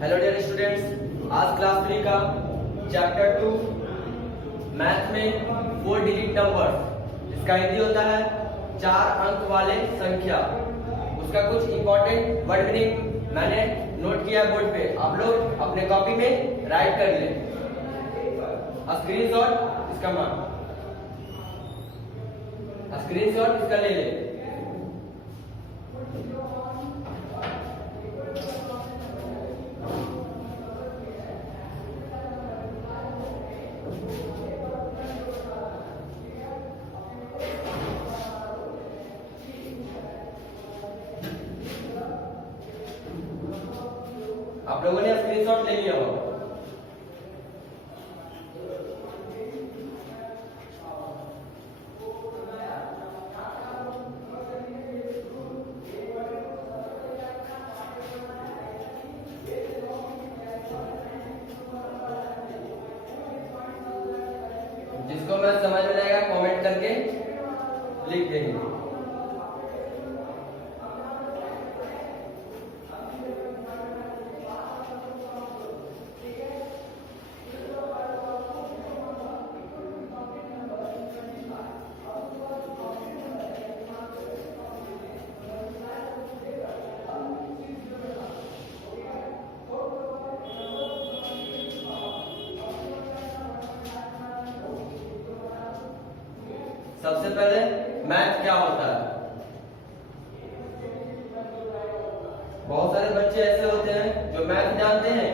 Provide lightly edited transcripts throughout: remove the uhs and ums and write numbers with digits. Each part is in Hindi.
हेलो डियर स्टूडेंट्स, आज क्लास 3 का चैप्टर 2 मैथ में 4 डिजिट नंबर, इसका हिंदी होता है 4 अंक वाले संख्या। उसका कुछ इंपॉर्टेंट वर्ड मीनिंग मैंने नोट किया बोर्ड पे, आप लोग अपने कॉपी में राइट कर लें। स्क्रीनशॉट इसका ले लें। आप लोगों ने स्क्रीनशॉट ले लिया होगा। जिसको मैं समझ में आएगा कमेंट करके लिख देंगे। सबसे पहले मैथ क्या होता है। बहुत सारे बच्चे ऐसे होते हैं जो मैथ जानते हैं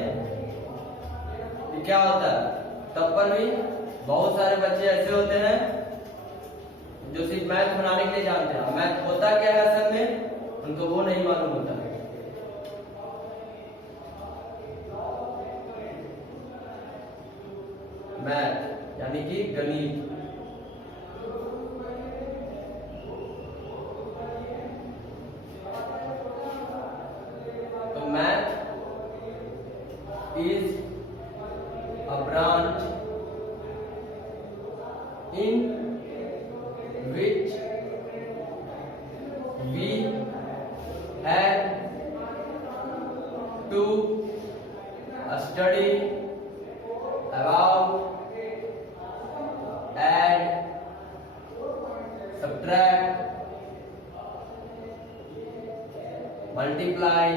कि क्या होता है, तब पर भी बहुत सारे बच्चे ऐसे होते हैं जो सिर्फ मैथ बनाने के लिए जानते हैं। मैथ होता क्या है असल में उनको वो नहीं मालूम होता। मैथ यानी कि गणित। Math is a branch in which we have to study about, add, subtract, multiply,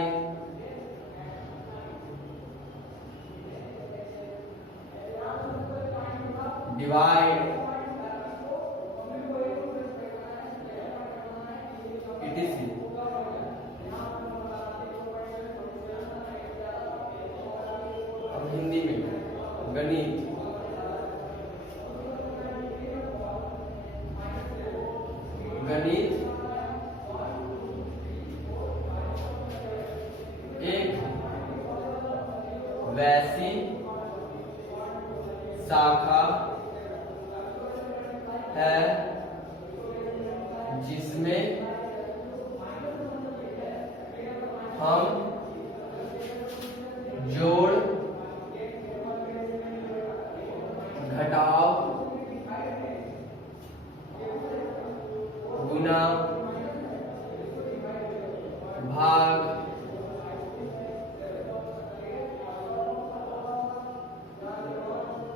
divide, etc. अब हिंदी में गणित। गणित एक वैसी शाखा है जिसमें हम जोड़, घटाव, गुना, भाग,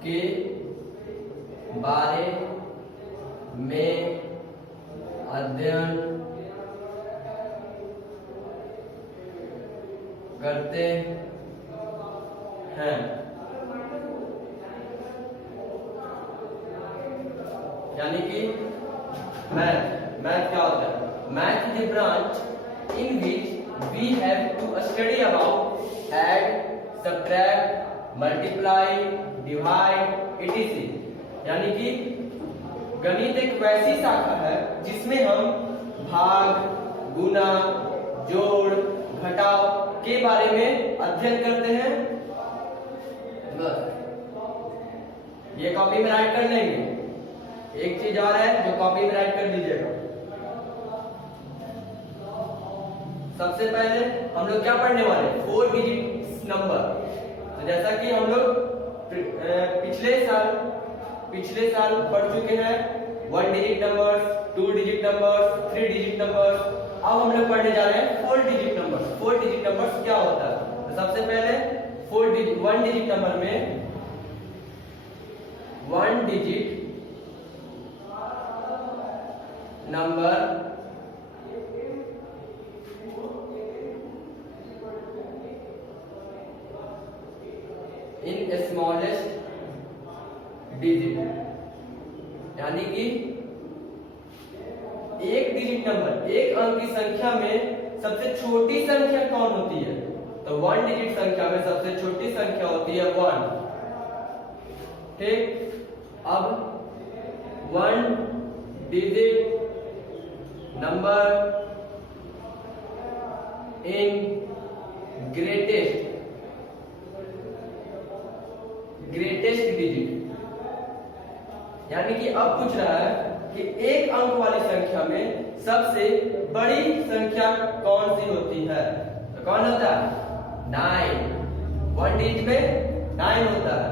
के बारे में अध्ययन करते हैं। यानी कि मैथ क्या होता है? Math is a branch in which we have to study about, add, subtract, multiply, divide, etc. यानी कि गणित एक वैसी शाखा है जिसमें हम भाग, गुना, जोड़, घटाव के बारे में अध्ययन करते हैं। बस ये कॉपी में राइट कर लेंगे। एक चीज और है जो कॉपी में राइट कर लीजिएगा। सबसे पहले हम लोग क्या पढ़ने वाले हैं? 4 डिजिट नंबर। तो जैसा कि हम लोग पिछले साल पढ़ चुके हैं 1 digit numbers, 2 digit numbers, 3 digit numbers. अब हम लोग पढ़ने जा रहे हैं 4 डिजिट नंबर्स। 4 डिजिट नंबर्स क्या होता है? तो सबसे पहले वन डिजिट नंबर में 1 digit number in smallest digit, यानी कि एक डिजिट नंबर, एक अंक की संख्या में सबसे छोटी संख्या कौन होती है? तो 1 डिजिट संख्या में सबसे छोटी संख्या होती है 1। ठीक, अब 1 digit number in greatest digit, यानी कि अब पूछ रहा है कि एक अंक वाली संख्या में सबसे बड़ी संख्या कौन सी होती है? तो कौन होता है? 9। 1 डिजिट में 9 होता है।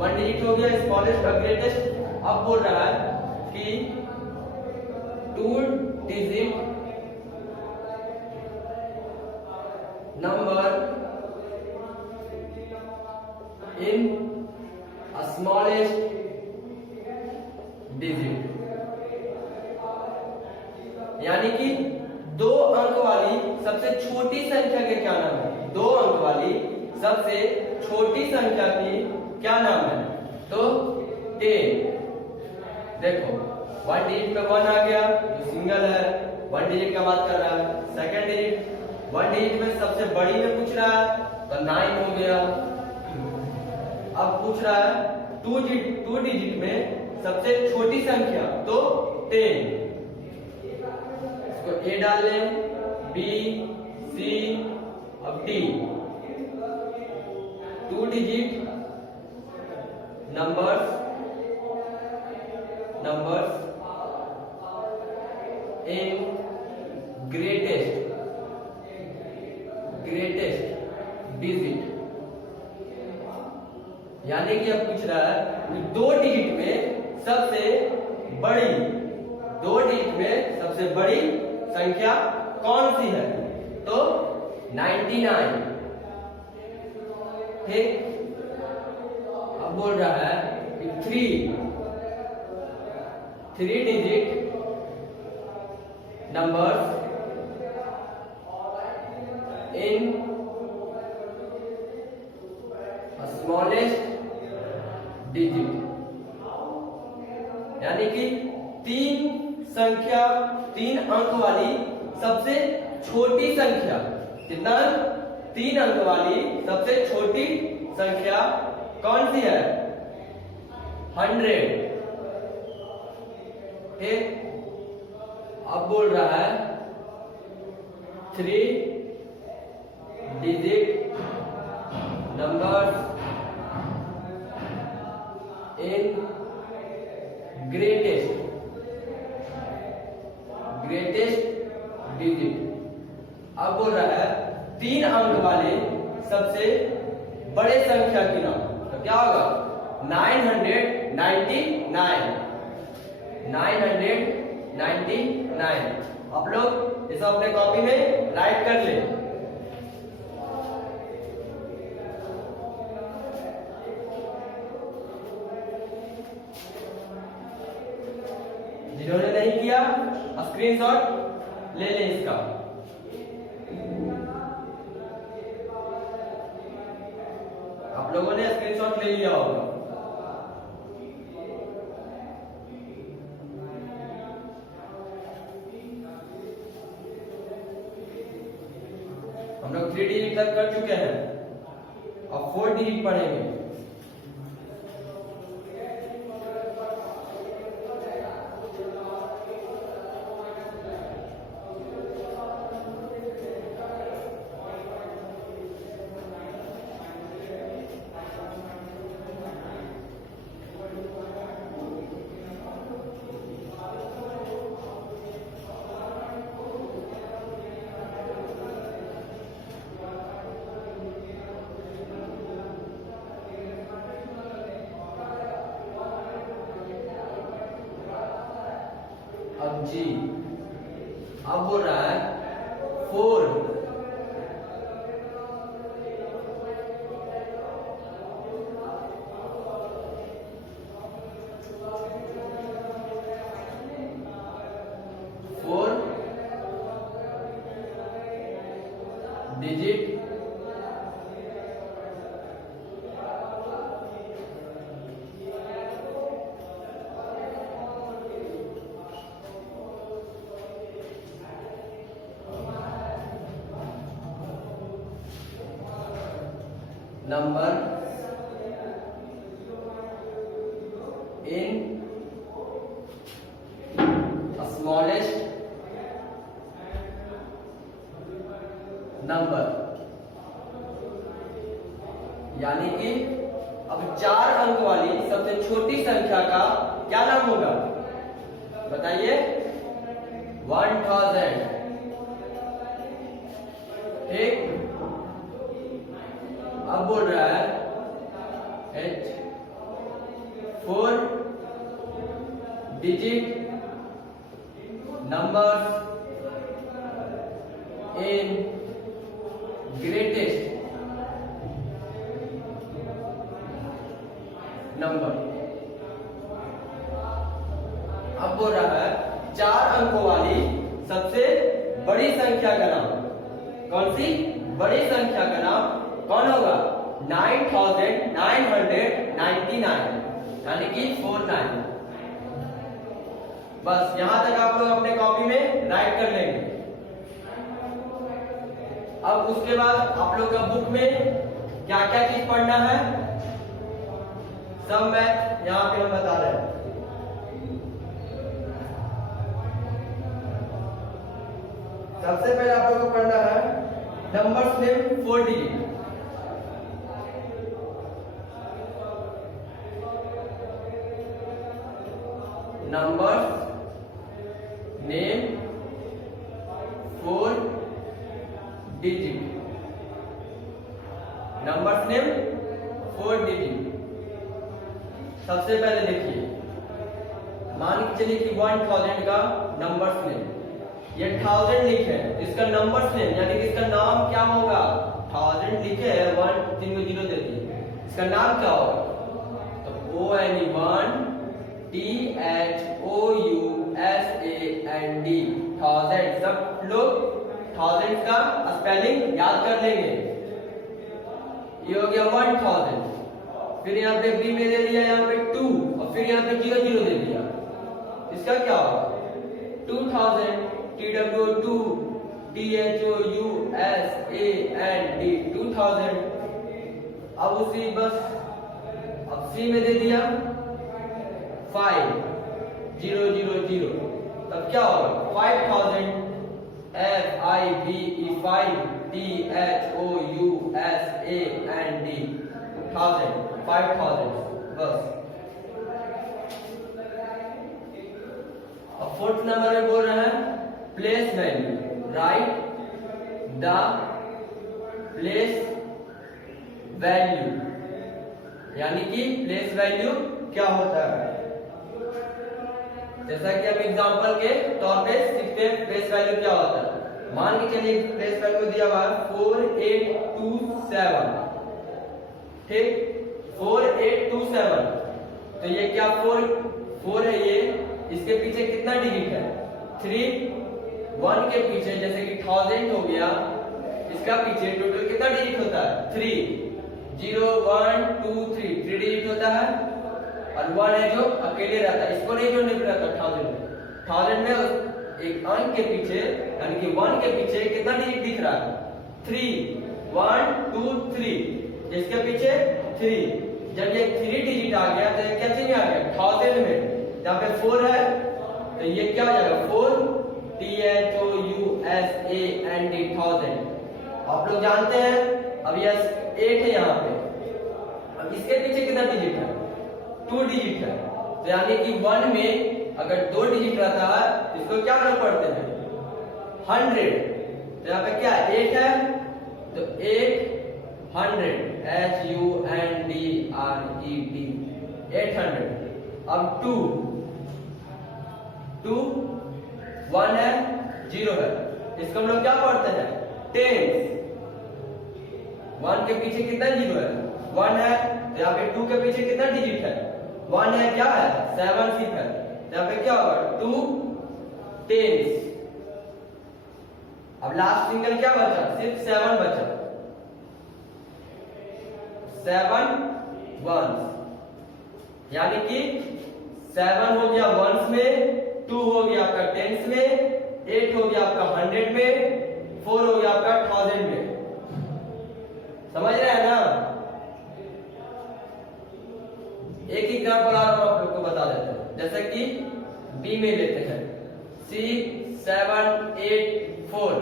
1 डिजिट हो गया स्मॉलेस्ट और ग्रेटेस्ट। अब बोल रहा है कि 2 digit number in smallest digit, यानी कि 2 अंक वाली सबसे छोटी संख्या के क्या नाम है? 2 अंक वाली सबसे छोटी संख्या की क्या नाम है? तो 10। देखो 1 डिजिट पे 1 आ गया जो सिंगल है, 1 डिजिट का बात कर रहा है। सेकंड डिजिट 1 डिजिट में सबसे बड़ी में पूछ रहा है तो 9 हो गया। अब पूछ रहा है 2 डिजिट में सबसे छोटी संख्या तो 10। इसको ए डाल लें, बी, सी, अब D. 2 digit numbers in greatest digit, यानी कि अब पूछ रहा है कि 2 डिजिट में सबसे बड़ी 2 डिजिट में सबसे बड़ी संख्या कौन सी है? तो 99। ठीक, अब बोल रहा है कि 3 digit numbers in smallest digit, यानी कि 3 अंक वाली सबसे छोटी संख्या। कितना? 3 अंक वाली सबसे छोटी संख्या कौन सी है? 100। ठीक, अब बोल रहा है 3 digit numbers in greatest digit. अब बोल रहा है 3 अंक वाले सबसे बड़े संख्या की नाम। तो क्या होगा? 999। आप लोग इसे अपने कॉपी में राइट कर ले। जिन्होंने नहीं किया स्क्रीनशॉट ले लें इसका। आप लोगों ने स्क्रीनशॉट ले लिया होगा। हम लोग 3 डिजिट तक कर चुके हैं, अब 4 डिजिट पढ़ेंगे। अब जी, अब बोल रहा है 4 digit number in smallest number, यानी कि अब 4 अंक वाली सबसे छोटी संख्या का क्या नाम होगा बताइए? 1000। ठीक, अब बोल रहा है H 4 digit numbers in greatest number. अब बोल रहा है 4 अंकों वाली सबसे बड़ी संख्या का नाम। कौन सी बड़ी संख्या का नाम कौन होगा? 9999, यानी कि 49। बस यहां तक आप लोग अपने कॉपी में राइट कर लेंगे। अब उसके बाद आप लोग का बुक में क्या क्या चीज पढ़ना है सब मैथ यहां पे हम बता रहे हैं। सबसे पहले आप लोग को पढ़ना है numbers name 4 digit. Numbers name 4 digit. Numbers name 4 digit. सबसे पहले देखिए, मान के चलिए कि 1000 का नंबर्स नेम, ये 1000 लिखे है, इसका नंबर्स नेम यानी कि इसका नाम क्या होगा? 1000 लिखे है, 1 3 को 0 दे दिए, इसका नाम क्या होगा? तो ONE1 THOUSAND 1000। सब लोग 1000 का स्पेलिंग याद कर लेंगे। ये हो गया 1000। फिर यहाँ पे B में दे दिया, यहाँ पे 2 और फिर यहाँ पे 0 0 दे दिया, इसका क्या होगा? 2000 TWO2 THOUSAND 2000। अब उसी बस अब C में दे दिया 5 0 0 0, तब क्या होगा? 5000 FIVE 5 THOUSAND 5000 बस। अब 4th नंबर में बोल रहे हैं place value. Right the place value, यानी कि प्लेस वैल्यू क्या होता है? जैसा कि हम एग्जांपल के तौर पे सीखते हैं प्लेस वैल्यू क्या होता है। मान के चलिए प्लेस वैल्यू दिया हुआ है 4827। ठीक, 4827। तो ये क्या 4 है, ये इसके पीछे कितना डिजिट है? 3। 1 के पीछे जैसे कि 1000 हो गया, इसका पीछे टोटल कितना डिजिट होता है? 3। 0 1 2 3 3 डिजिट होता है, और 1 है जो अकेले रहता है, इसको नहीं जोड़ने पर रहता। 1000 में 1000 में एक अंक के पीछे यानी कि 1 के पीछे कितना डिजिट दिख रहा है? 3 1 2 3, इसके पीछे 3। जब ये 3 डिजिट आ गया तो ये कैसे में आ गया? 1000 में। यहाँ पे 4 है तो ये क्या हो जाएगा? 4 THOUSAND 1000। आप लोग जानते हैं अब ये 8 है यहाँ पे, अब इसके पीछे कितना डिजिट है? 2 डिजिट है। तो यानी कि 1 में अगर 2 डिजिट रहता है इसको क्या कर पढ़ते हैं? 100। तो यहाँ पे क्या 8 है तो 800 HUNDRED 800। अब 2 1 है 0 है, इसको हम लोग क्या पढ़ते हैं? 10। 1 के पीछे कितना 0 है? 1 है, तो यहाँ पे 2 के पीछे कितना डिजिट है? 1 है, क्या है? 7 सिर्फ है, तो यहाँ पे क्या होगा? 2 10। अब लास्ट सिंगल क्या बचा, सिर्फ 7 बचा, 7 वंस, यानी कि 7 हो गया वंस में, 2 हो गया आपका टेंस में, 8 हो गया आपका 100 में, 4 हो गया आपका 1000 में। समझ रहे हैं ना? एक एग्जांपल और हम आप लोग को बता देते हैं, जैसे कि बी में लेते हैं 6 7 8 4,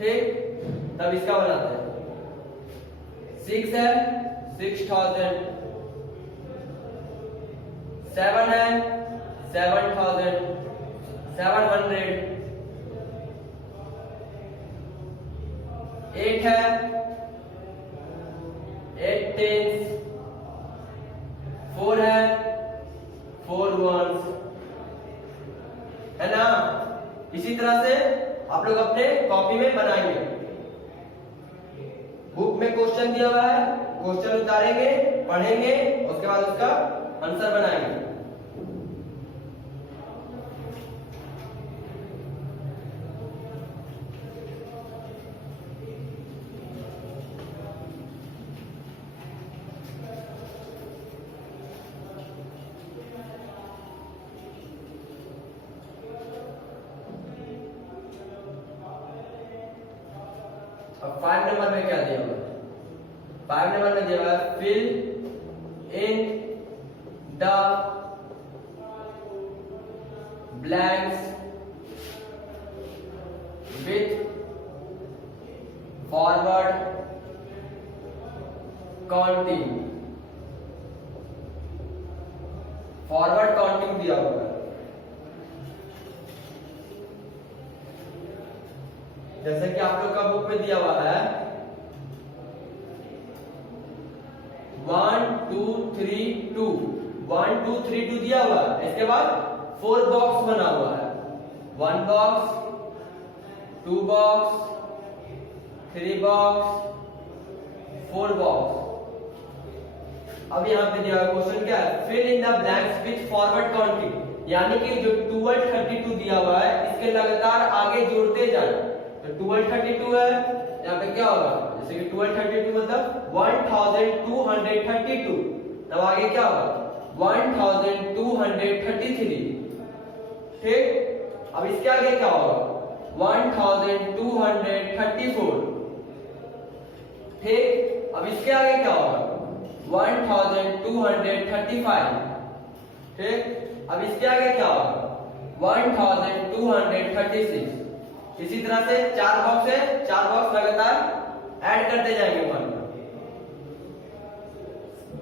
ठीक, तब इसका बनाते हैं 6 है 6000, 7 है 7000, 700, 8 है 8 tens, 4 है 4 ones, है ना? इसी तरह से आप लोग अपने कॉपी में बनाएंगे। बुक में क्वेश्चन दिया हुआ है, क्वेश्चन उतारेंगे, पढ़ेंगे, उसके बाद उसका आंसर बनाएंगे। अब 5 नंबर में क्या दिया हुआ है? 5 नंबर में दिया हुआ है fill in the blanks with forward counting. Forward counting दिया हुआ है, जैसे कि आप लोग का बुक में दिया हुआ है 1 2 3 2, 1 2 3 2 दिया हुआ है। इसके बाद 4 बॉक्स बना हुआ है, 1 बॉक्स, 2 बॉक्स, 3 बॉक्स, 4 बॉक्स। अब यहाँ पे दिया हुआ क्वेश्चन क्या है, fill in the blanks with forward counting, यानी कि जो 12 32 दिया हुआ है इसके लगातार आगे जोड़ते जाना। तो 12 32 है, यहाँ पे क्या होगा, जैसे कि 12 32 मतलब 1232, तब आगे क्या होगा 1233, ठीक। अब इसके आगे क्या होगा 1234, ठीक। अब इसके आगे क्या होगा 1235, ठीक। अब इसके आगे क्या होगा 1236। इसी तरह से 4 बॉक्स है, 4 बॉक्स लगातार ऐड करते जाएंगे वन।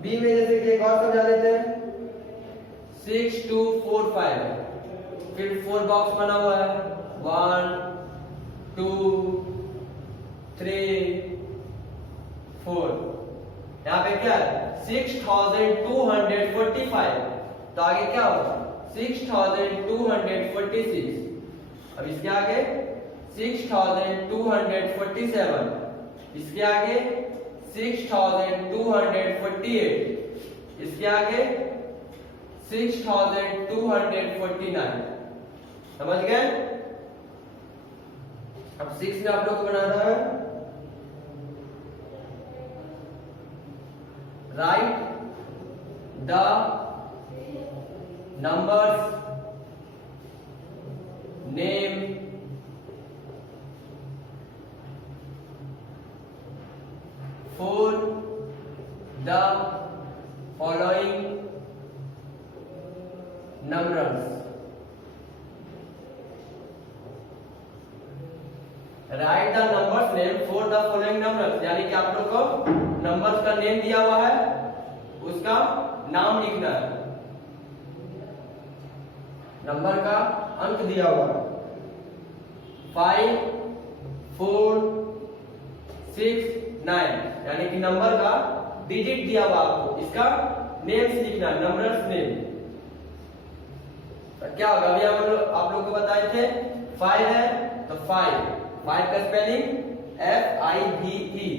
बी में जैसे कि एक और समझा देते हैं 6 2 4 5, फिर 4 बॉक्स बना हुआ है 1 2 3 4। यहाँ पे क्या है 6245, तो आगे क्या होगा 6246। अब इसके आगे 6247, इसके आगे 6248, इसके आगे 6249। समझ गए? अब 6 में आप लोग को बनाना है write the numbers name for the following numbers। Right the numbers name for the following numbers, यानी कि आप लोग को नंबर्स का नेम दिया हुआ है, उसका नाम लिखना है, नंबर का अंक दिया हुआ है 5 4 6 9, यानी कि नंबर का डिजिट दिया हुआ आपको, इसका नेम्स लिखना, नंबर्स नेम। तो क्या होगा, अभी आप लोग को बताए थे 5 है तो 5 का स्पेलिंग FIVE,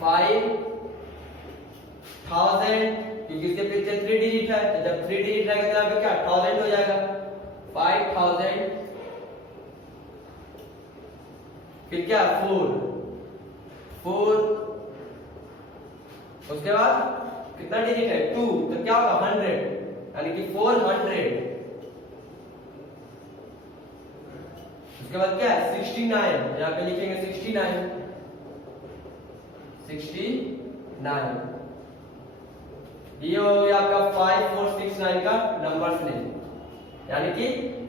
5000, क्योंकि इसके पीछे 3 डिजिट है, तो जब 3 डिजिट रहेगा तो यहाँ पे क्या 1000 हो जाएगा, 5000 फिर क्या 4 4, उसके बाद कितना डिजिट है 2, तो क्या होगा 100, यानी कि 400। उसके बाद क्या है 69, यहाँ पे लिखेंगे 69 69। ये हो गया आपका 5469 का नंबर्स नेम, यानी कि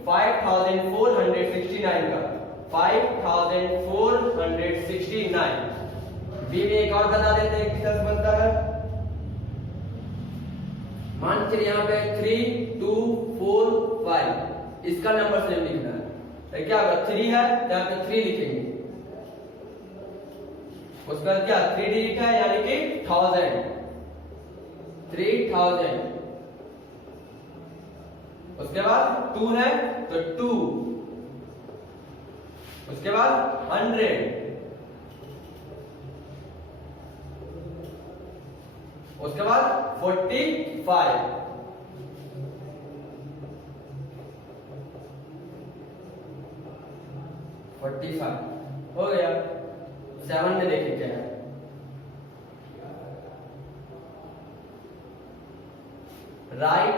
5469 का 5469। बी में एक और बता देते हैं कितना बनता है। मान चलिए यहाँ पे 3 2 4 5, इसका नंबर नेम लिखना है, तो क्या होगा 3 है, यहाँ पे 3 लिखेंगे। उसके बाद क्या 3 डिजिट है, यानी कि 1000 3000। उसके बाद 2 है तो 2, उसके बाद 100, उसके बाद 45 हो गया। 7 में देखिए क्या है, right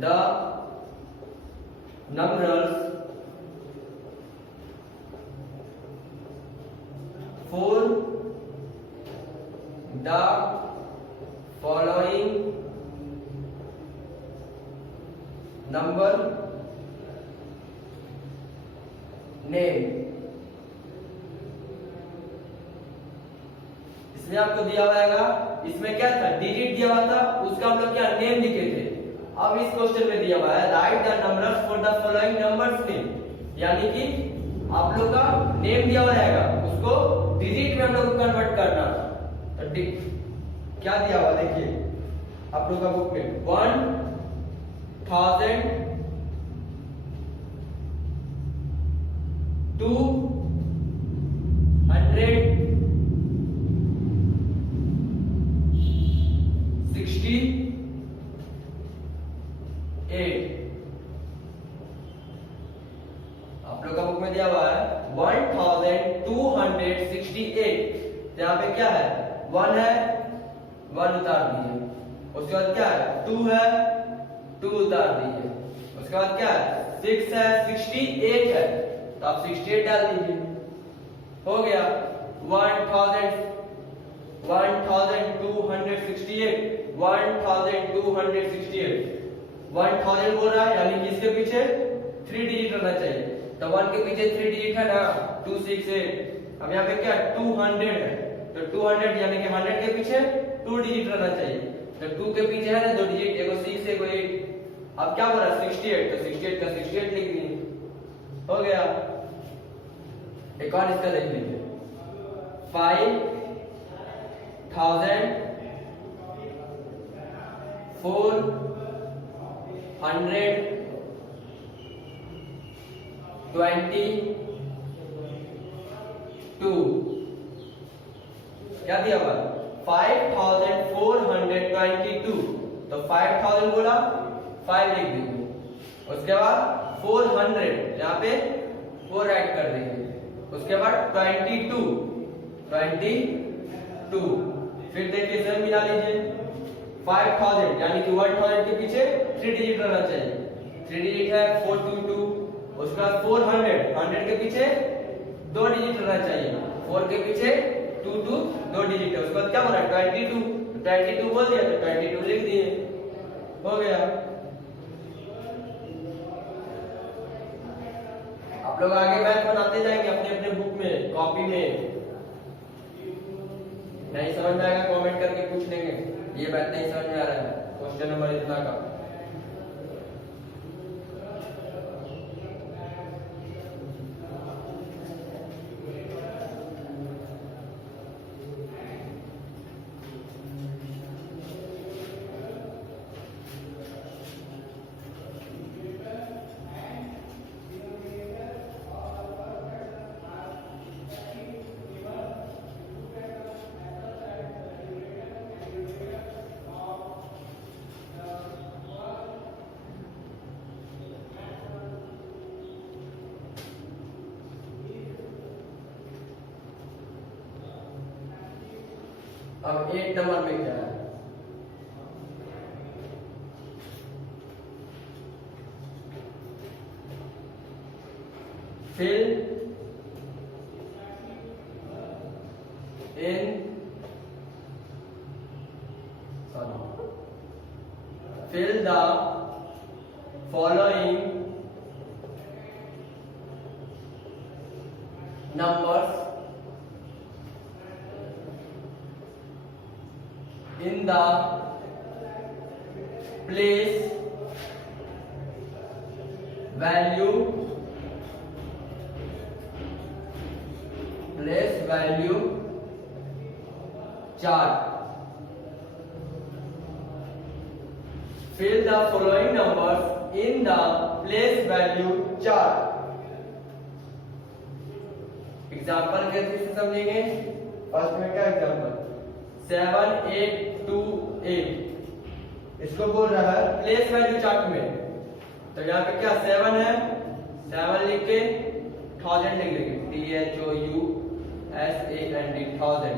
the numbers for the following number name। इसमें आपको दिया हुआ है, इसमें क्या था डिजिट दिया हुआ था, उसका हम लोग क्या नेम लिखे थे। अब इस क्वेश्चन में दिया हुआ है write the numbers for the following numbers name, यानी कि आप लोग का नेम दिया हुआ रहेगा, उसको डिजिट में हम लोग को कन्वर्ट करना। तो क्या दिया हुआ देखिए आप लोग का बुक में 1000 268। आप लोग का बुक में दिया हुआ है 1268, तो यहाँ पे क्या है 1 है, 1 उतार दीजिए। उसके बाद क्या है 2 है, 2 उतार दीजिए। उसके बाद क्या है 6 है, 68 है, तो आप 68 डाल दीजिए, हो गया 1268 1000 बोल रहा है, यानी कि इसके पीछे 3 डिजिट रहना चाहिए। तो 1 के पीछे 3 डिजिट है ना 268। अब यहाँ पे क्या 200 है, तो 200 यानी कि 100 के पीछे 2 डिजिट रहना चाहिए। तो 2 के पीछे है ना 2 डिजिट, एगो 6 एगो 8। अब क्या बोल रहा है 68, तो 68 का 68 लिख दिए, हो गया। एक और इसका देख लीजिए 5422। क्या दिया हुआ 5422, तो 5000 बोला 5 लिख दीजिए। उसके बाद 400 यहाँ पे 4 राइट कर देंगे। उसके बाद 22, फिर देखिए इसमें मिला लीजिए 5000, यानी कि 1000 के पीछे 3 डिजिट रहना चाहिए। 3 डिजिट है 422। उसके बाद 400, 100 के पीछे 2 डिजिट रहना चाहिए। 4 के पीछे 22 2 डिजिट है। उसके बाद क्या बोला 22, 22 बोल दिया तो 22 लिख दिए, हो गया। आप लोग आगे मैथ बनाते जाएंगे अपने अपने बुक में, कॉपी में। नहीं समझ में आएगा कमेंट करके पूछ लेंगे, ये बात नहीं समझ में आ रहा है क्वेश्चन नंबर इतना का। अब 8 नंबर में क्या है? fill the following numbers in the place value chart. Fill the following numbers in the place value chart. Example कैसे से समझेंगे? फर्स्ट में क्या एग्जाम्पल? 7 8 2 8 इसको बोल रहा है प्लेस वैल्यू चार्ट में। तो यहाँ पे क्या 7 है, 7 लिख के 1000 लिख लेंगे, THOUSAND 1000।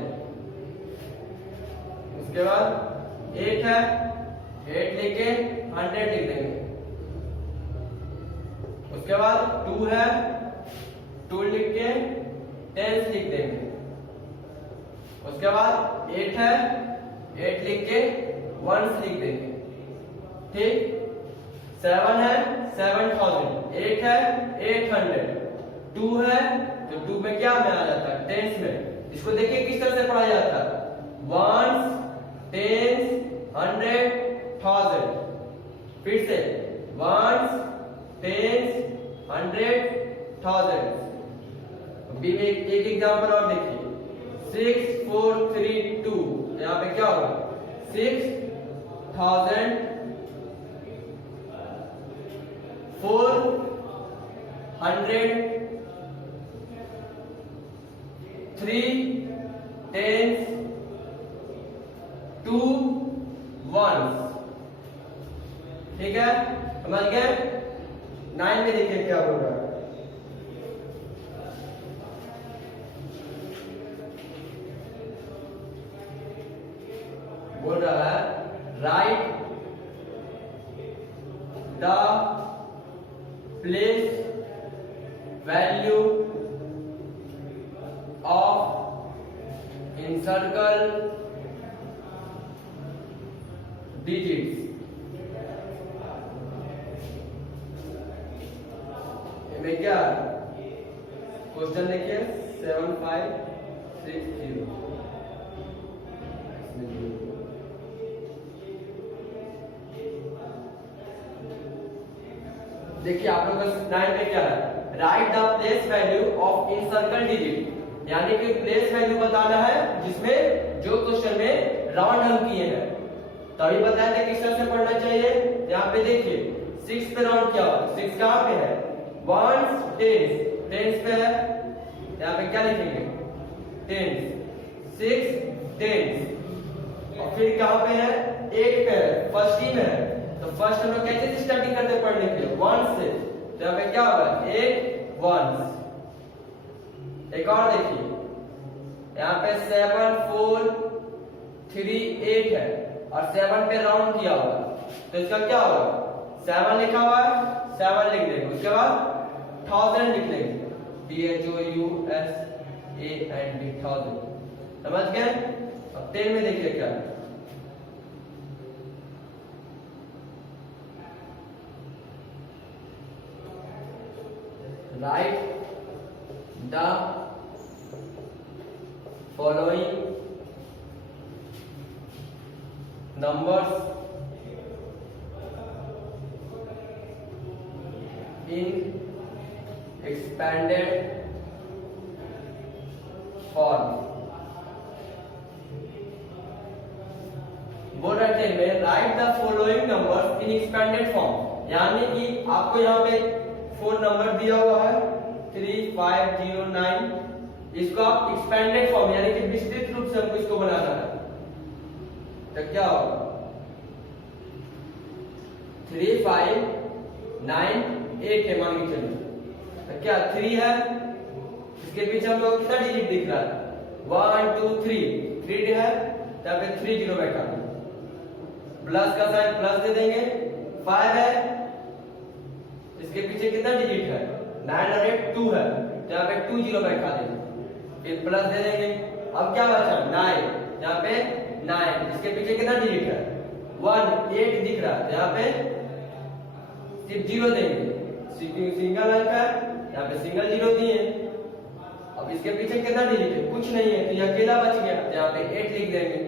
उसके बाद 8 है, 8 लिख के 100 लिख देंगे। उसके बाद 2 है, 2 लिख के 10 लिख देंगे। उसके बाद 8 है, 8 लिख के 1 लिख देंगे। ठीक, 7 है 7000, 8 है 800, 2 है तो 2 में क्या में आ जाता है? टेंस में। इसको देखिए किस तरह से पढ़ा जाता है, वंस, टेंस, 100, 1000। फिर से वंस, टेंस, 100, 1000। बी में एक एग्जांपल और देखिए, 6 4 3 2, यहाँ पे क्या होगा? 6000 400 3 10 2 1। ठीक है, समझ गए? 9 में देखिए क्या बोल रहा है, बोल रहा है write the place value of encircle digits. में क्या क्वेश्चन देखिए 7560। देखिए आप लोग का 9 में क्या है, write the place value of encircle digit, यानी कि प्लेस वैल्यू बताना है जिसमें जो क्वेश्चन में राउंड हम किए हैं। तभी बताया था किस तरह से पढ़ना चाहिए। यहाँ पे देखिए 6 पे राउंड किया, 6 कहाँ पे है? वंस, टेंस, टेंस पे है, यहाँ पे क्या लिखेंगे? Tens, 6 tens. और फिर कहाँ पे है? 8 पे है, फर्स्ट ही में है। तो फर्स्ट हम लोग कैसे स्टार्टिंग करते हैं पढ़ने के लिए? 1 से। तो यहाँ पे क्या होगा? 8 1। एक और देखिए, यहाँ पे 7 4 3 8 है और 7 पे राउंड किया हुआ, तो इसका क्या होगा? 7 लिखा हुआ है, 7 लिख देंगे। उसके बाद 1000 लिख लेंगे, THOUSAND 1000। समझ गए? अब 10 में देखिए क्या है, write the following numbers in expanded form। बोल रहे थे मैं right the following numbers in expanded form, यानी कि आपको यहाँ पे 4 नंबर दिया हुआ है 3 5 0 9, इसको आप एक्सपेंडेड फॉर्म यानी कि विस्तृत रूप से हमको इसको बनाना है। तो क्या होगा? 3 5 9 8 है मान के चलिए। तो क्या 3 है, इसके पीछे हम लोग कितना डिजिट दिख रहा है? 1 2 3 3 है, यहाँ पे 3 जीरो बैठा दें, प्लस का साइन प्लस दे देंगे, 5 है, इसके पीछे कितना डिजिट है, 9 और 8 2 है, तो यहाँ पे 2 जीरो बैठा देंगे, फिर प्लस दे देंगे। अब क्या बचा 9, यहाँ पे 9, इसके पीछे कितना डिजिट है 1 8 दिख रहा है, तो यहाँ पे सिर्फ जीरो देंगे, सिंगल अंक है, यहाँ पे सिंगल जीरो दिए। अब इसके पीछे कितना डिजिट है, कुछ नहीं है, तो ये अकेला बच गया, तो यहाँ पे 8 लिख देंगे।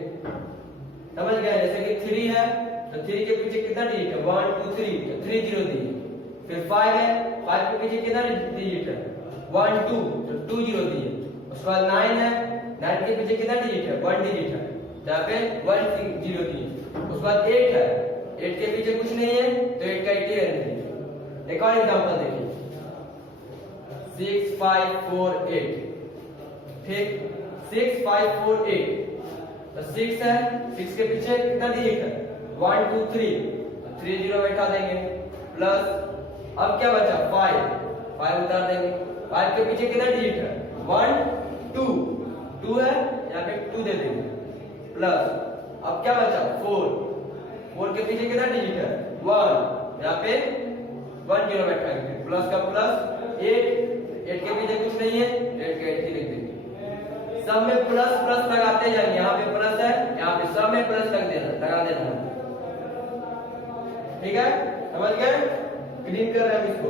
समझ गया, जैसे कि 3 है तो 3 के पीछे कितना डिजिट है 1 2 3, तो 3 जीरो दिए। फिर 5 है, 5 के पीछे कितना डिजिट है 1 2, तो 2 जीरो दिए। उसके बाद 9 है, 9 के पीछे कितना डिजिट है 1 डिजिट है, तो यहाँ पे 1 जीरो दिए। उसके बाद 8 है, 8 के पीछे कुछ नहीं है, तो 8 का 8 ही रहने दीजिए। एक और एग्जांपल देखिए, 6 5 4 8, ठीक, 6 5 4 8, तो 6 है, 6 के पीछे कितना डिजिट है 1 2 3, तो 3 जीरो बैठा देंगे, प्लस अब क्या बचा 5 उतार देंगे, 5 के पीछे कितना डिजिट है 1 2 2 है, यहाँ पे 2 दे देंगे, प्लस अब क्या बचा 4 के पीछे कितना डिजिट है 1, यहाँ पे 1 जीरो बैठाएंगे, प्लस का प्लस 8 के पीछे कुछ नहीं है, 8 का 8 ही लिख देंगे। सब में प्लस प्लस लगाते जाएंगे, यहाँ पे प्लस है, यहाँ पे सब में प्लस लगा देना है, ठीक है, समझ गए, क्लीन कर रहे हैं इसको।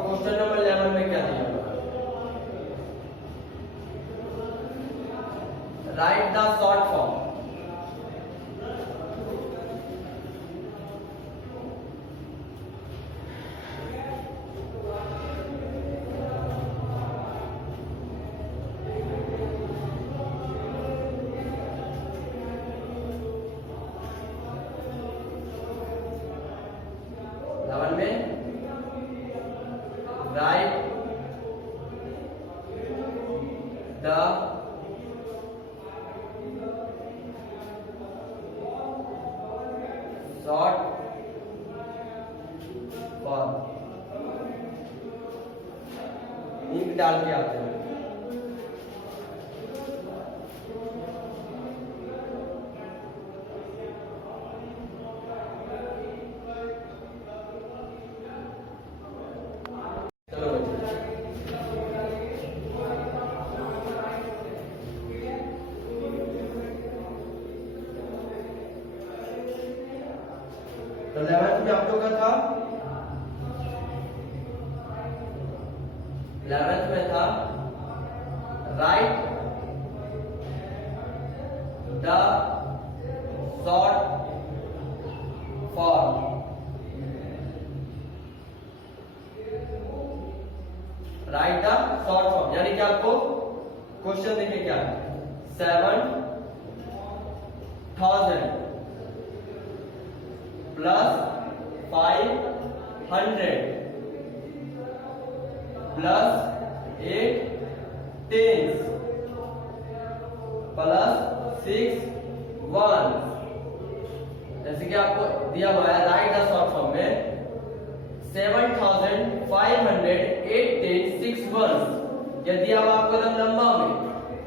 क्वेश्चन नंबर 11 में क्या दिया हुआ है, राइट द शॉर्ट फॉर्म। में write the short form, ink डाल के आते हैं। तो 11th में आप लोग का था 11th में था right the short form. Right the short form यानी कि आपको क्वेश्चन देखिए क्या है, 7,000 प्लस 500 प्लस 8 टेंस प्लस 6 1। जैसे कि आपको दिया हुआ है राइट द शॉर्ट फॉर्म में 7,500 8 टेंस 6 1 यह दिया हुआ आपको एकदम लंबा में।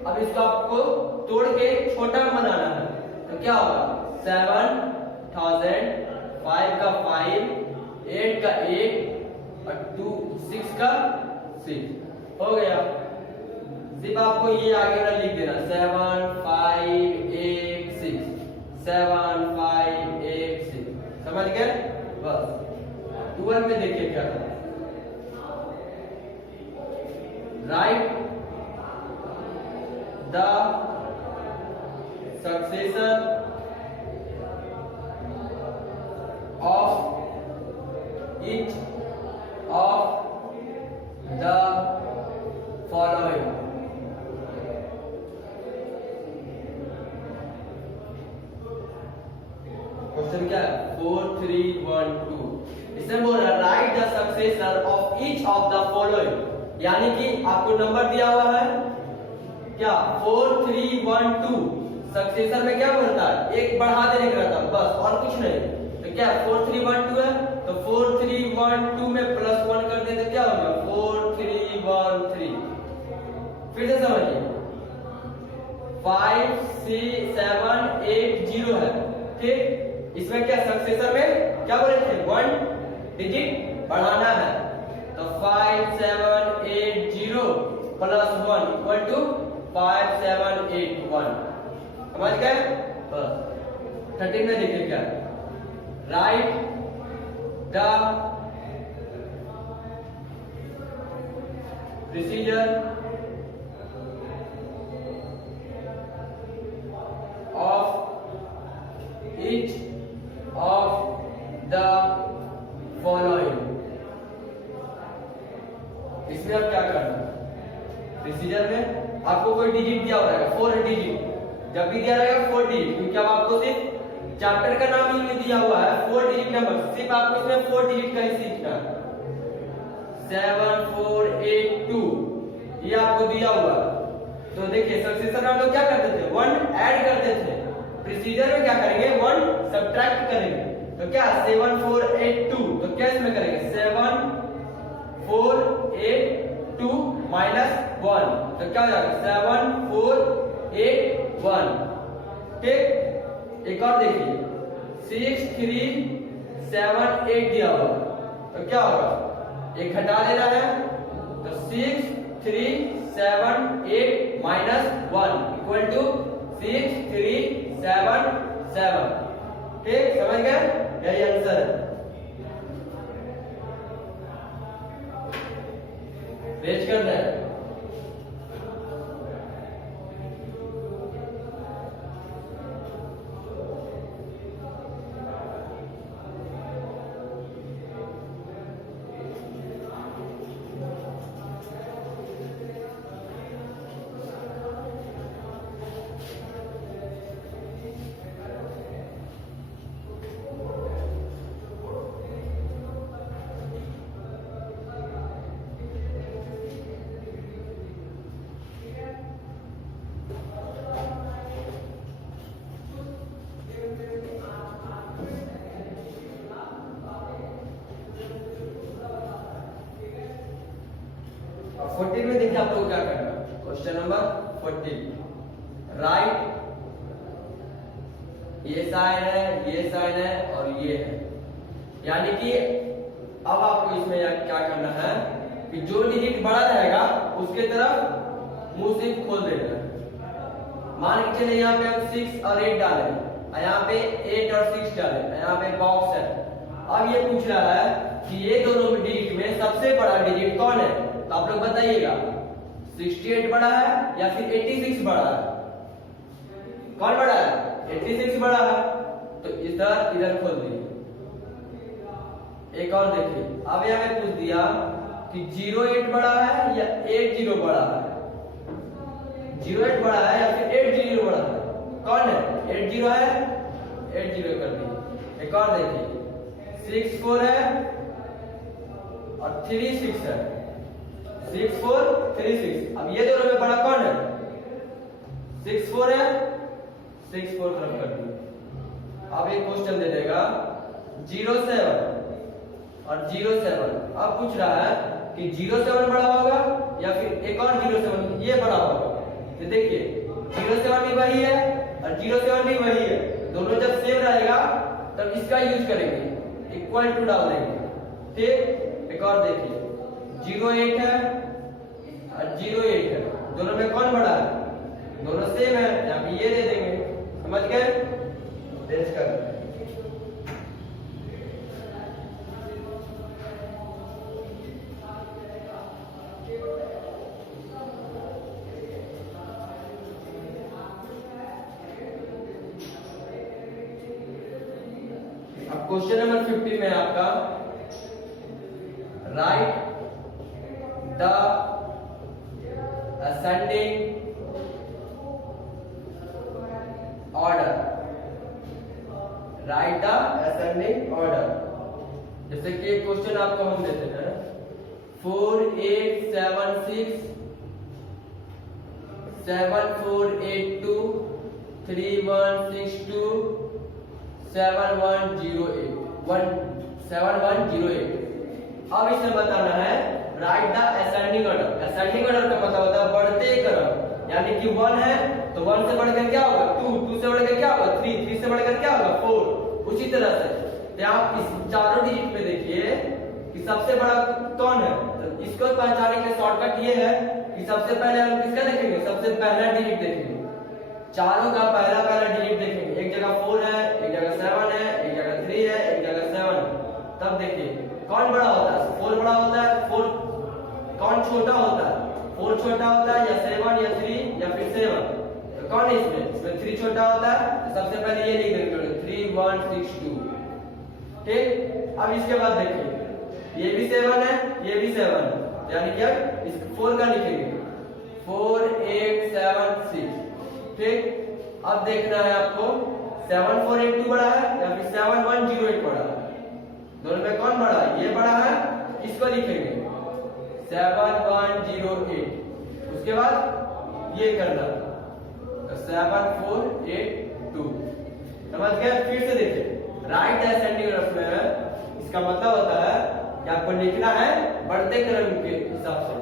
अब इसको आपको तोड़ के छोटा बनाना है, तो क्या होगा 7,000 5 का 5 8 का 8 और 2 6 का 6 हो गया। सिर्फ आपको ये आगे ना लिख देना 7 5 8 6 7 5 8 6, समझ गए बस। 12 में देखिए क्या था, right the successor of each of the following. Question क्या है? 4 3 1 2। इसमें बोल रहा है write the successor of each of the following, यानी कि आपको नंबर दिया हुआ है क्या 4 3 1 2। सक्सेसर में क्या बोलता है? एक बढ़ा देने का रहता है बस, और कुछ नहीं। तो क्या 4 3 1 2 है, तो 4 3 1 2 में +1 कर देते क्या हो गया 4 3 1 3। फिर से समझिए 5 6 7 8 0 है, ठीक। इसमें क्या सक्सेसर में क्या बोले थे 1 डिजिट बढ़ाना है, तो 5 7 8 0 +1 इक्वल टू 5 7 8 1। समझ गए? बस 13 में देखिए क्या right the procedure of each of the following। इसमें अब क्या करना, प्रोसीजर में आपको कोई डिजिट दिया हो रहेगा 4 डिजिट, जब भी दिया रहेगा 4 डिजिट, क्योंकि अब आपको सिर्फ चैप्टर का नाम ही दिया हुआ है 4 डिजिट नंबर, सिर्फ आपको इसमें 4 डिजिट का ही सीखना है। 7 4 8 2 ये आपको दिया हुआ है। तो देखिए सक्सेसर में हम लोग क्या करते थे 1 ऐड करते थे, प्रोसीजर में क्या करेंगे 1 सब्ट्रैक्ट करेंगे। तो क्या 7 4 8 2, तो क्या इसमें करेंगे 7 4 8 2 -1, तो क्या हो जाएगा 7 4 8 1, ठीक। एक और देखिए 6 3 7 8 दिया हुआ, तो क्या होगा एक घटा देना है, तो 6 3 7 8 -1 इक्वल टू 6 3 7 7, ठीक। समझ गए? यही आंसर है। रेज कर रहे हैं। अब 14 में देखिए आप लोग क्या करना, क्वेश्चन नंबर 14 राइट, ये साइन है, ये साइन है और ये है, यानी कि अब आपको इसमें क्या करना है कि जो डिजिट बड़ा रहेगा उसके तरफ मुंह सिर्फ खोल देना है। मान के चले यहाँ पे हम 6 और 8 डाले, यहाँ पे 8 और 6 डाले, यहाँ पे बॉक्स है। अब ये पूछ रहा है कि ये दोनों डिजिट में सबसे बड़ा डिजिट कौन है, तो आप लोग बताइएगा 68 बड़ा है या फिर 86 बड़ा है, कौन बड़ा है 86 बड़ा है, तो इधर खोल दिए। एक और देखिए अब यहाँ पे पूछ दिया कि 08 बड़ा है या 80 बड़ा है, 08 बड़ा है या फिर 80 बड़ा है, कौन है 80 है, 80 कर दिए। एक और देखिए 6 4 है और 3 6 है, 6 4 3 6। अब ये दोनों में बड़ा कौन है 6 4 है, 6 4 तरफ कर दिए। अब एक क्वेश्चन दे देगा 07 और 07। अब पूछ रहा है कि 07 बड़ा होगा या फिर एक और 07 ये बड़ा होगा। तो देखिए 07 भी वही है और 07 भी वही है, दोनों जब सेम रहेगा तब इसका यूज करेंगे, इक्वल टू डाल देंगे, ठीक। एक और देखिए 08 है और 08 है, दोनों में कौन बड़ा है, दोनों सेम है, यहाँ पे ये दे देंगे। समझ गए? टेस्ट कर क्वेश्चन नंबर 50 में आपका right the ascending order, right the ascending order. जैसे कि एक क्वेश्चन आपको हम देते हैं 4 8 7 6 7 4 8 2 3 1 6 2 7 1 0 8 1 7 1 0 8। अब इसमें बताना है write the ascending order. Ascending order का मतलब होता है बढ़ते क्रम, यानी कि 1 है तो 1 से बढ़कर क्या होगा 2, 2 से बढ़कर क्या होगा 3, 3 से बढ़कर क्या होगा 4। उसी तरह से तो आप इस चारों डिजिट में देखिए कि सबसे बड़ा कौन है। तो इसको पहचानने के शॉर्टकट ये है कि सबसे पहले हम किसका देखेंगे, सबसे पहला डिजिट देखेंगे। चारों का पहला पहला डिजिट देखेंगे। एक जगह 4 है, एक जगह 7 है, एक जगह 3 है, एक जगह 7 है। तब देखिए कौन बड़ा होता है, 4 बड़ा होता है, 4 कौन छोटा होता है, 4 छोटा होता है या 7 या 3 या फिर 7। तो कौन है इसमें 3 छोटा होता है। तो सबसे पहले ये लिख देंगे 3 1 6 2। ठीक, अब इसके बाद देखिए ये भी 7 है, ये भी 7 है, यानी कि अब इस 4 का लिखेंगे 4 8 7 6। ठीक, अब देखना है आपको 7 4 8 2 बड़ा है या फिर 7 1 0 8 बड़ा है। दोनों में कौन बड़ा है, ये बड़ा है, इसको लिखेंगे 7 1 0 8। उसके बाद ये करना 7 4 8 2। समझ गए। फिर से देखिए राइट असेंडिंग ऑर्डर में इसका मतलब होता है कि आपको लिखना है बढ़ते क्रम के हिसाब से।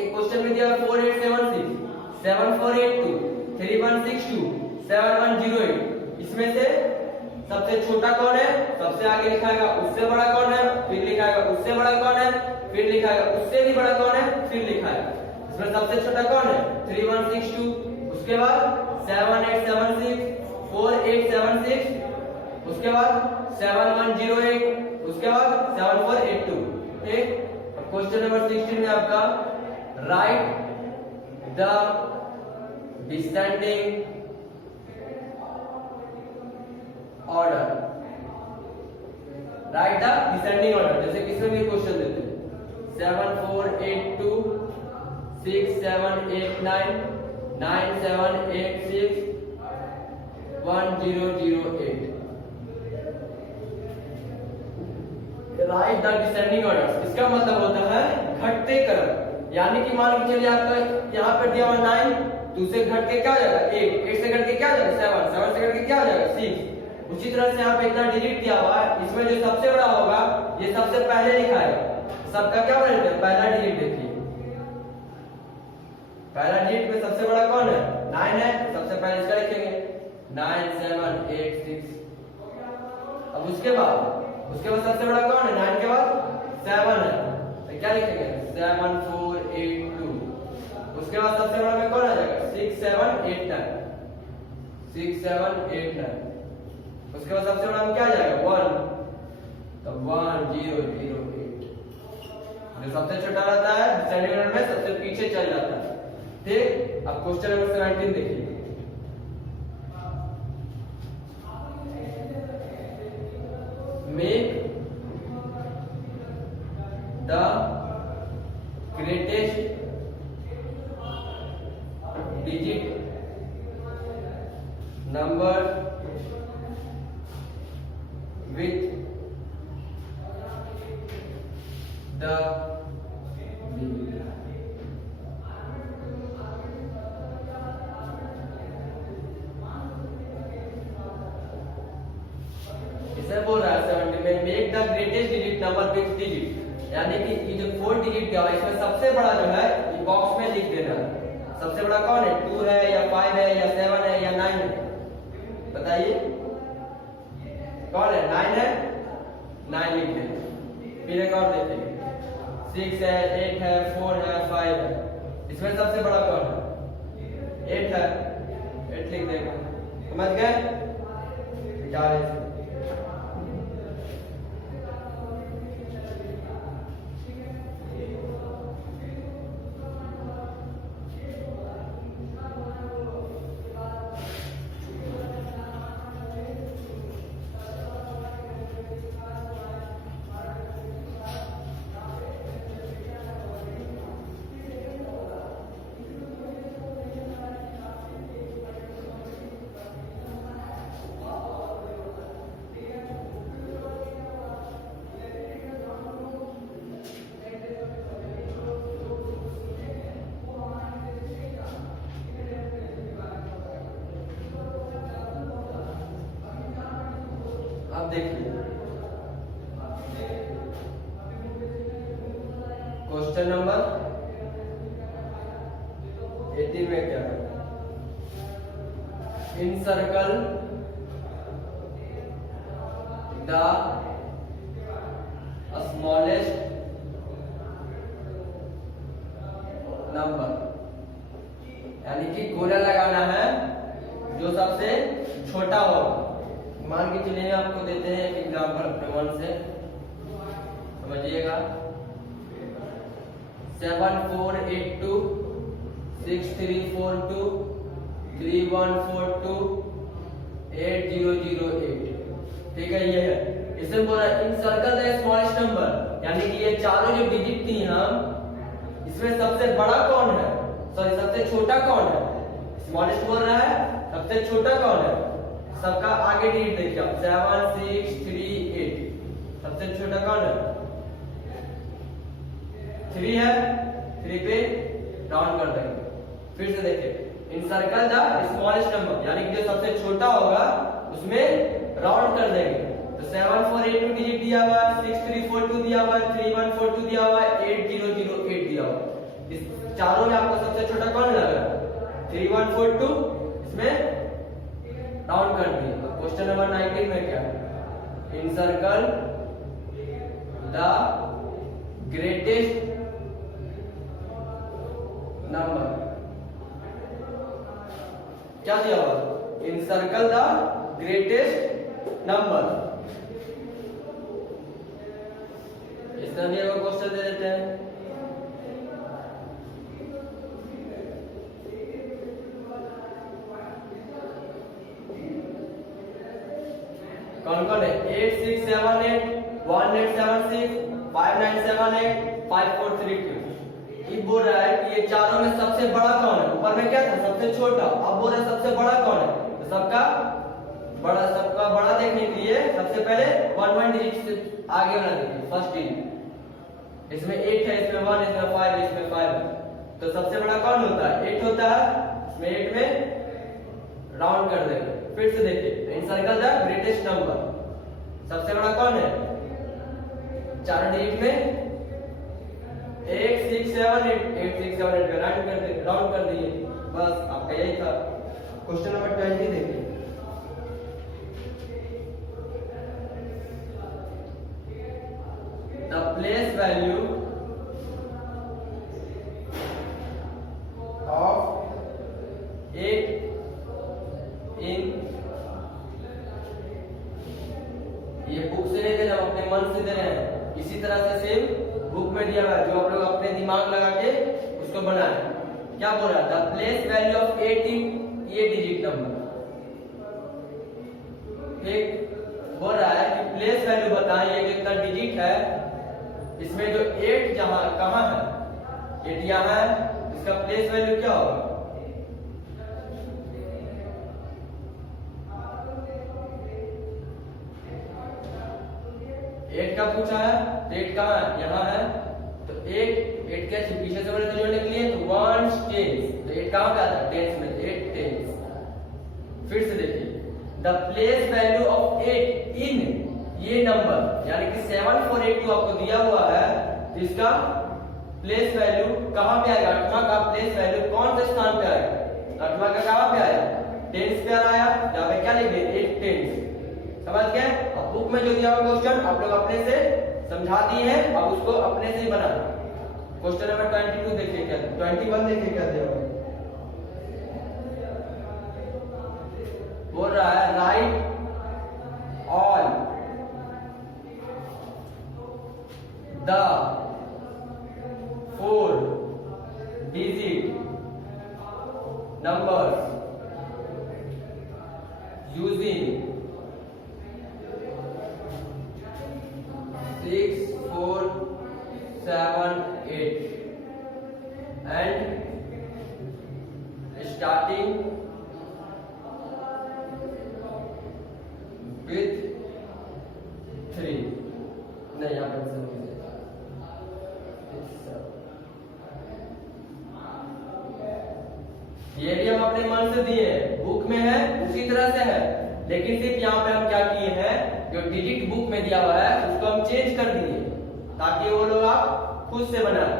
एक क्वेश्चन में दिया 4 8 7 6 7 4 8 2 3 1 6 2 7 1 0 8। इसमें से सबसे छोटा कौन है, सबसे आगे लिखाएगा, उससे बड़ा कौन है, फिर लिखाएगा, उससे बड़ा कौन है, फिर लिखाएगा, उससे भी बड़ा कौन है, फिर लिखाएगा। इसमें सबसे छोटा कौन है 3 1 6 2। उसके बाद 7 8 7 6 4 8 7 6। उसके बाद 7 1 0 8। उसके बाद 7 4 8 2। ठीक, क्वेश्चन नंबर 16 में आपका right the descending order, right the descending order. जैसे किसमें भी क्वेश्चन देते हैं 7 4 8 2 6 7 8 9 9 7 8 6 1 0 0 8। राइट द डिसेंडिंग ऑर्डर, इसका मतलब होता है घटते क्रम। यानी कि मान के चलिए आपका यहाँ पर दिया हुआ 9, 2 से घट के क्या हो जाएगा 8, 8 से घट के क्या हो जाएगा 7, 7 से घट के क्या हो जाएगा 6। उसी तरह से यहाँ पे इतना डिजिट दिया हुआ है, इसमें जो सबसे बड़ा होगा ये सबसे पहले लिखाएगा। सबका क्या बना है, पहला डिजिट देखिए, पहला डिजिट में सबसे बड़ा कौन है 9 है, सबसे पहले इसका लिखेंगे 9 7 8 6। अब उसके बाद सबसे बड़ा कौन है 9 के बाद 7 है, तो क्या लिखेंगे 7 4 8 2। उसके बाद सबसे बड़ा में कौन आ जाएगा 6 7 8 9 6 7 8 9। उसके बाद सबसे बड़ा में क्या आ जाएगा 1, तो 1 0 0 8। जो सबसे छोटा रहता है डिसेंडिंग ऑर्डर में सबसे पीछे चल जाता है। ठीक, अब क्वेश्चन नंबर 17 देखिए make the greatest digit number with the इसे बोल रहा है 70 में make the greatest digit number with digit, यानी कि ये जो 4 डिजिट दिया है इसमें सबसे बड़ा जो है बॉक्स में लिख देना। सबसे बड़ा कौन है 2 है या 5 है या 7 है या 9 है, बताइए कौन है 9 है, 9 लिख देंगे। फिर एक और देखेंगे 6 है 8 है 4 है 5 है। इसमें सबसे बड़ा कौन है 8 है, 8 लिख देंगे। समझ गए। देखिए क्वेश्चन नंबर 18 में क्या है, इन सर्कल द स्मॉलेस्ट नंबर, यानी कि गोला लगाना है जो सबसे छोटा होगा। मान के चलिए आपको देते हैं एक एग्जांपल अपने मन से समझिएगा। 7482 6342 3142 8008, ठीक है। ये है, इसे बोला इन सर्कल द स्मॉलेस्ट नंबर, यानी कि ये चारों जो डिजिट थी हम, इसमें सबसे बड़ा कौन है, सॉरी सबसे छोटा कौन है, स्मॉलेस्ट बोल रहा है, सबसे छोटा कौन है, सबका आगे डिजिट देखिए आप 7638, सबसे छोटा कौन है, 3 है, 3 पे राउंड कर देंगे। फिर से देखिए इन सर्कल द स्मॉलेस्ट नंबर, यानी कि जो सबसे छोटा होगा उसमें राउंड कर देंगे। तो 7482 डिजिट दिया हुआ है, 6342 दिया हुआ है, 3142 दिया हुआ है, 8008 दिया हुआ है। इस चारों में आपको सबसे छोटा कौन लग रहा है, 3142, इसमें राउंड कर दिए। क्वेश्चन नंबर 19 में क्या है, इन सर्कल द ग्रेटेस्ट नंबर, क्या दिया हुआ, इन सर्कल द ग्रेटेस्ट नंबर। इस तरह भी एक क्वेश्चन दे देते हैं। कौन कौन है, 8678 1876 5978 5432। ये बोल रहा है कि ये चारों में सबसे बड़ा कौन है, ऊपर में क्या था सबसे छोटा, अब बोल रहा है सबसे बड़ा कौन है। तो सबका बड़ा देखने के लिए सबसे पहले 1 डिजिट से आगे वाला देखिए, फर्स्ट डिजिट। इसमें 8 है, इसमें 1, इसमें 5, इसमें 5 है। तो सबसे बड़ा कौन होता है, 8 होता है। इसमें 8 में राउंड कर देंगे। फिर से देखिए इन सर्कल द ग्रेटेस्ट नंबर, सबसे बड़ा कौन है, 4 डिजिट में 8678 पे राउंड कर दिए। बस आपका यही था। क्वेश्चन नंबर 20 देखिए, द प्लेस वैल्यू ऑफ 8 इन, ये बुक से नहीं दे रहे, हम अपने मन से दे रहे हैं। इसी तरह से सेम बुक में दिया हुआ है, जो आप लोग अपने दिमाग लगा के उसको बनाए। क्या बोल रहा है, द प्लेस वैल्यू ऑफ 8 इन ये डिजिट नंबर, ठीक बोल रहा है कि प्लेस वैल्यू बताएं, ये कितना डिजिट है, इसमें जो 8 जहां कहां है, 8 यहां है, इसका प्लेस वैल्यू क्या होगा, 8 का पूछा है, तो 8 कहां है, यहां है। तो 8 कैसे पीछे से बड़े जोड़ने के लिए, तो 1 टेंस, तो 8 कहां पे आता है, टेंस में, 8 टेंस। फिर से देखिए द प्लेस वैल्यू ऑफ 8 इन ये नंबर, यानी कि 7482 आपको दिया हुआ है, तो इसका प्लेस वैल्यू कहां पे आएगा, 8वां का प्लेस वैल्यू कौन से स्थान पे आएगा, 8वां का कहां पे आया, टेंस पे आया। यहां पे क्या लिखे, 8 टेंस, समझ गए। अब बुक में जो दिया हुआ क्वेश्चन आप लोग अपने से समझा दिए हैं, अब उसको अपने से ही बना। क्वेश्चन नंबर 22 देखिए क्या, 21 देखिए क्या दिया हुआ, बोल रहा है right all the 4 digit numbers using 6 4 7 8 and starting with 3। नहीं यहाँ पर ये भी हम अपने मन से दिए हैं, बुक में है उसी तरह से है, लेकिन सिर्फ यहाँ पे हम क्या किए हैं, जो डिजिट बुक में दिया हुआ है उसको हम चेंज कर दिए ताकि वो लोग आप खुद से बनाए।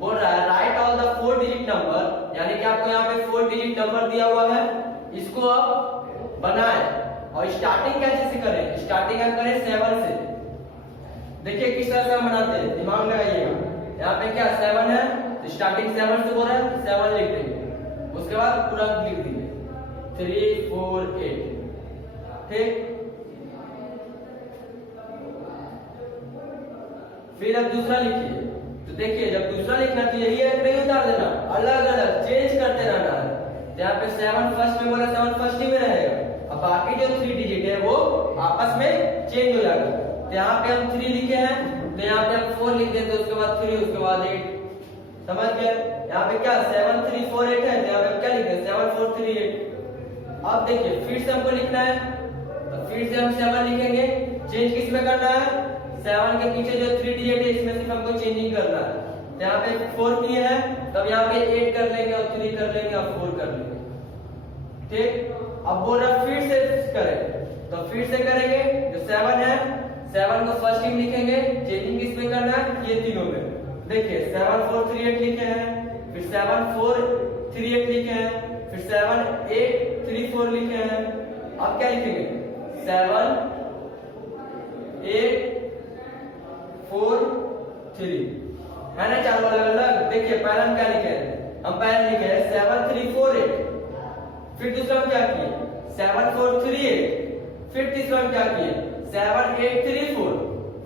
बोल रहा है right all the 4 digit number, यानी कि आपको यहाँ पे 4 डिजिट नंबर दिया हुआ है, इसको आप बनाएं। और स्टार्टिंग कैसे से करें? स्टार्टिंग हम करें 7 से। देखिए किस तरह से हम बनाते हैं, दिमाग लगाइएगा। यहाँ पे क्या 7 है तो स्टार्टिंग 7 से बोल रहा है, 7 लिख देंगे, उसके बाद पूरा लिख देंगे 3 4 8। ठीक, फिर अब दूसरा लिखिए। तो देखिए जब दूसरा लिखना तो यही एक नहीं उतार देना, अलग अलग चेंज करते रहना है। तो यहाँ पे 7 फर्स्ट में बोला, 7 फर्स्ट ही में रहेगा, अब बाकी जो 3 डिजिट है वो आपस में चेंज हो जाएगा। तो यहाँ पे हम 3 लिखे हैं तो यहाँ पे हम 4 लिख देते, उसके बाद 3, उसके बाद 8। समझ गए? यहाँ पे क्या 7 3 4 8 है, तो यहाँ पे क्या लिखे 7 4 3 8। अब देखिए फिर से हमको लिखना है तो फिर से हम 7 लिखेंगे। चेंज किस में करना है? 7 के पीछे जो 3 डिजिट है इसमें सिर्फ हमको चेंजिंग करना है। तो यहाँ पे 4 किए हैं, तब यहाँ पे 8 कर लेंगे और 3 कर लेंगे और 4 कर लेंगे। ठीक, अब बोल रहा फिर से करें, तो फिर से करेंगे। जो 7 है 7 को फर्स्ट में लिखेंगे, चेंजिंग किस में करना है? ये तीनों में। देखिए 7 4 3 8 लिखे हैं, फिर 7 4 3 8 लिखे हैं, फिर 7 8 3 4 लिखे हैं। अब क्या लिखेंगे? 7 8 4 3 है ना, चारों अलग अलग। देखिए पहला हम क्या लिखे हैं? हम पहले लिखे हैं 7 3 4 8। फिर दूसरा हम क्या किए? 7 4 3 8। फिर तीसरा हम क्या किए? 7 8 3 4।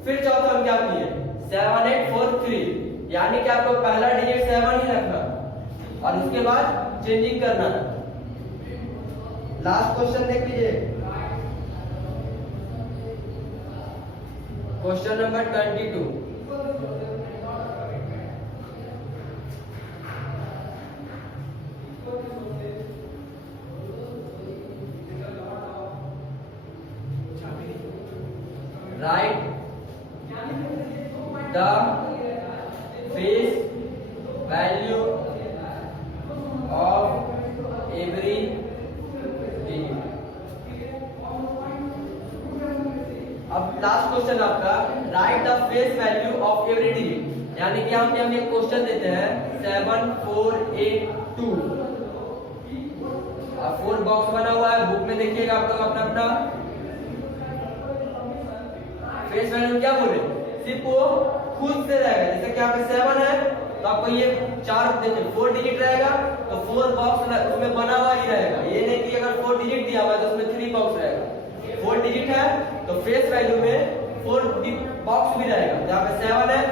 फिर चौथा हम क्या किए? 7 8 4 3। यानी कि आपको पहला डिजिट 7 ही रखना और उसके बाद चेंजिंग करना। लास्ट क्वेश्चन देख लीजिए, question number 22। Write the face value of every digit। अब लास्ट क्वेश्चन आपका right the face value of every digit, यानी कि यहाँ पे हम एक क्वेश्चन देते हैं 7 4 8 2। अब 4 बॉक्स बना हुआ है, बुक में देखिएगा आप लोग अपना अपना। फेस वैल्यू क्या बोले? सिर्फ वो खुद से रहेगा। जैसे कि यहाँ पे 7 है तो आपको ये 4 डिजिट रहेगा तो 4 बॉक्स उसमें बना हुआ ही रहेगा। ये नहीं कि अगर 4 डिजिट दिया हुआ है तो उसमें 3 बॉक्स रहेगा। 4 डिजिट है तो फेस वैल्यू में 4 बॉक्स भी रहेगा। यहाँ पे 7 है,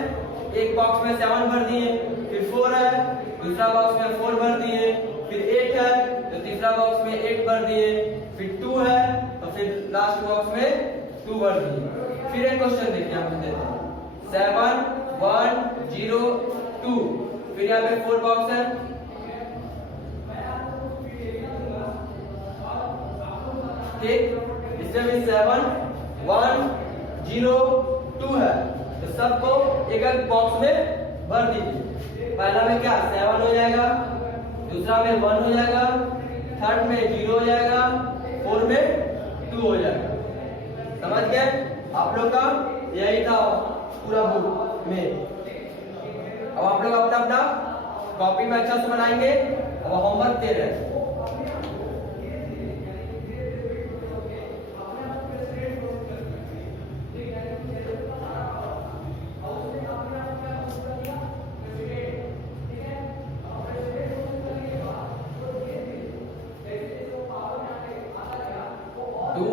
एक बॉक्स में 7 भर दिए, फिर 4 है, दूसरा बॉक्स में 4 भर दिए, फिर 8 है तो तीसरा बॉक्स में 8 भर दिए, फिर 2 है तो फिर लास्ट बॉक्स में 2 भर दिए। फिर एक क्वेश्चन देखिए हम देते हैं 7 1 0 2। फिर यहाँ पे 4 बॉक्स है, ठीक, इसमें भी 7 1 0 2 है तो सबको एक एक बॉक्स में भर दीजिए। पहला में क्या 7 हो जाएगा, दूसरा में 1 हो जाएगा, थर्ड में 0 हो जाएगा, 4 में 2 हो जाएगा। समझ गए? आप लोग का यही था पूरा बुक में। अब आप लोग अपना अपना कॉपी में अच्छा से बनाएंगे। अब होमवर्क दे रहे हैं। Do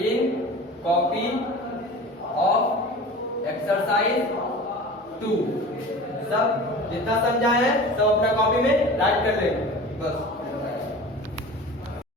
in copy of exercise 2। सब जितना समझा है सब अपना कॉपी में राइट कर लेंगे बस।